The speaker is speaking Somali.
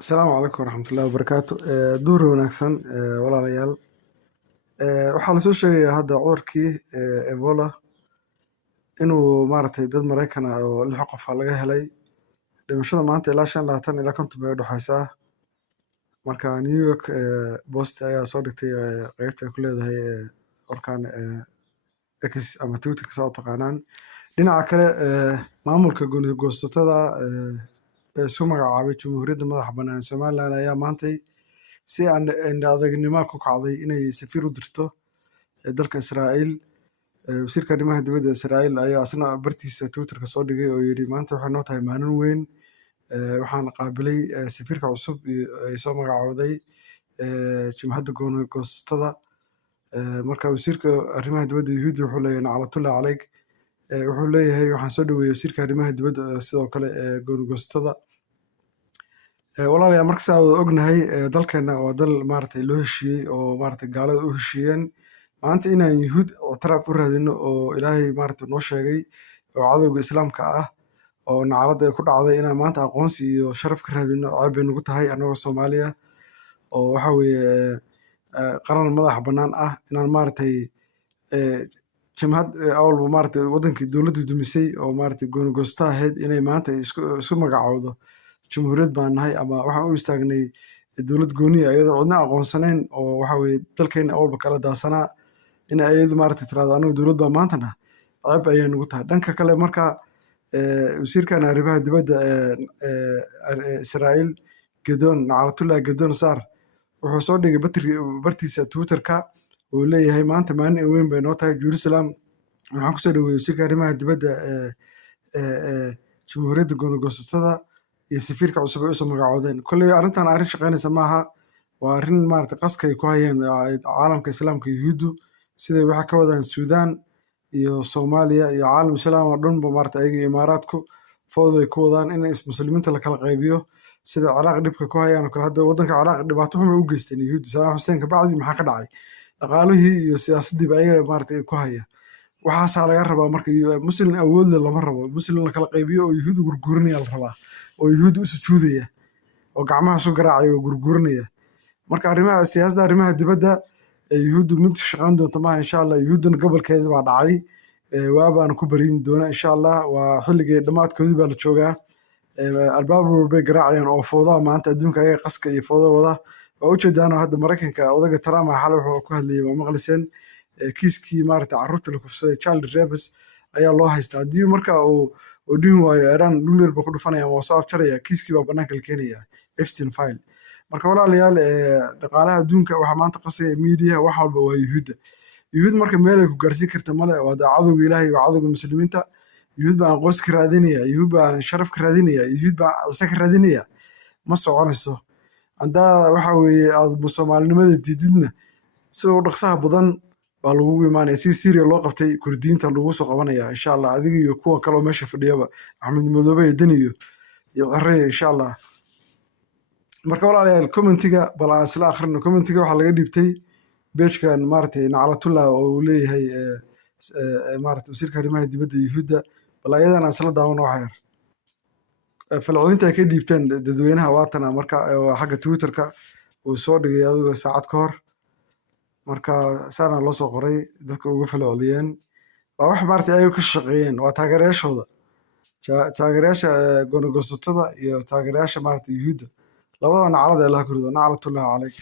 Asalaamu calaykum waraxmatullaahi wabarakaatu. Duhur wanaagsan walaalayaal. Waxaa la soo sheegayaa hadda cudurkii Ebola inuu maaragtay dad Maraykan ah oo 6 qof ah laga helay. Dhimashada maanta ilaa 25 ilaa 50 bay u dhaxaysaa. Marka New York Post ayaa soo dhigtay qaybta ay ku leedahay warkan X ama Twitterka saa u taqaanaan. Dhinaca kale maamulka gooni-goosatada isu magacaabay Jamhuuriyadda Madaxa Bannaan ee Somaliland ayaa maantay si aan adagnimo ku kacday inay safiir u dirto dalka Israa'iil. Wasiirka arrimaha dibadda Israa'iil ayaa asna bartiisa Twitterka soo dhigay oo yidhi maanta waxay noo tahay maalin weyn. Waxaan qaabilay safiirka cusub ay soo magacowday Jimhadda Gooni-goosatada. Marka wasiirka arrimaha dibadda Yuhuudda wuxuu leeyahay naclatullahi calayk. Wuxuu leeyahay waxaan soo dhaweeyay wasiirka arrimaha dibadda sidoo kale gooni-goosatada. Walaalayaal marka saa wada ognahay dalkeena waa dal maaragtay loo heshiiyey oo maaragtay gaalada u heshiiyeen. Maanta inaan Yuhuud oo Trump u raadino oo Ilaahay maaragtay noo sheegay oo cadowga Islaamka ah oo naclada ay ku dhacday inaan maanta aqoonsi iyo sharaf ka raadino ceeb bay nagu tahay anagoo Soomaaliya oo waxa weeye qaran madax bannaan ah inaan maaragtay jimhad awalba maaragtay wadankii dowladda dumisay oo maaragtay gooni-goosato ahayd inay maanta isku magacowdo jamhuuriyad baan nahay ama waxaan u istaagnay dowlad gooni ah iyadoo cidna aqoonsanayn oo waxa weeye dalkeena awalba kala daasanaa in ayadu maaragtay tiraahdo anagu dowlad baa maantana ceeb ayay nagu tahay. Dhanka kale marka wasiirkan arrimaha dibadda Israa'iil Gideon naclatullahi Gideon Saar wuxuu soo dhigay bartiisa Twitterka uu leeyahay maanta maalin weyn bay noo tahay Jerusalem. Waxaan kusoo dhaweeyay wasiirka arrimaha dibadda Jamhuuriyadda Gooni-goosatada iyo safiirka cusub ay usoo magacowdeen. Kolley arrintan arrin shaqaynaysa maaha. Waa arrin maaragtay qaska ay ku hayeen caalamka Islaamka Yuhuuddu siday waxa ka wadaan Suudaan iyo Soomaaliya iyo caalam Islaam oo dhan ba maaragtay ayaga imaaraadku fowday ku wadaan in muslimiinta la kala qaybiyo sida Ciraaq dhibka ku hayaan oo kale. Hadda wadanka Ciraaq dhibaato xun bay u geysteen Yuhuuddu. Saddam Hussein ka bacdi maxaa ka dhacay? Dhaqaalihii iyo siyaasaddiiba ayaga maaragtay ku haya. Waxaasaa laga rabaa marka muslim awood leh lama rabo. Muslim la kala qaybiyo oo Yuhuuddu gurguurinaya la rabaa oo Yuhuuddu u sujuudaya oo gacmaha isu garaacaya oo gurguurinaya. Marka arrimaha siyaasadda arrimaha dibadda Yuhuuddu mid shaqayn doonta maaha insha Allah. Yuhuuddana gobolkeeda baa dhacay. Waa baan ku bariin doona insha Allah. Waa xilligii dhammaadkoodii baa la joogaa. Albaab walbay garaacayaan oo fowdaa maanta adduunka ayaga qaska iyo fowda wada. Waa ujeedaan hadda Maraykanka odaga Trump xalay wuxuu ku hadlayay waa maqliseen kiiskii maaragtay carruurta la kufsaday child rapes ayaa loo haystaa. Haddii marka uu dhihin waayo Iran nuclear ba ku dhufanaya waa soo afjaraya kiiskii baa bannaanka la keenaya Epstein file. Marka walaalayaal dhaqaalaha adduunka waxaa maanta qasaya media wax walba waa Yuhuudda. Yuhuud marka meel ay ku gaarsiin karta male waa cadowga Ilaahay waa cadowga muslimiinta. Yuhuud baa aqoonsi ka raadinaya, Yuhuud baa sharaf ka raadinaya, Yuhuud baa alse ka raadinaya. Ma soconayso. Haddaa waxa weeye aad Soomaalinimada diididna sida u dhaqsaha badan baa lagugu imaanaya si Syria loo qabtay Kurdiyiinta lagu soo qabanaya insha Allah adiga iyo kuwa kale oo meesha fadhiyaba Axmed Madoobe iyo Daniyo iyo Qarre insha Allah. Marka walaalayaal commentiga bal aan isla akhrino. Commentiga waxaa laga dhiibtay page-kan maaragtay naclatullah oo uu leeyahay maaragtay wasiirka arrimaha dibadda Yuhuudda bal ayadana isla daawano wax yar. Falcelinta ay ka dhiibteen dadweynaha waatana marka xagga Twitterka uu soo dhigay adiga saacad ka hor. Marka saana loo soo qoray dadka uga falceliyeen. Waa wax maaragtay ay ka shaqeeyeen waa taageerayaashooda. Taageerayaasha gooni-goosatada iyo taageerayaasha maaragtay Yuhuudda. labada naclad ee la kurido naclatullahi calayk.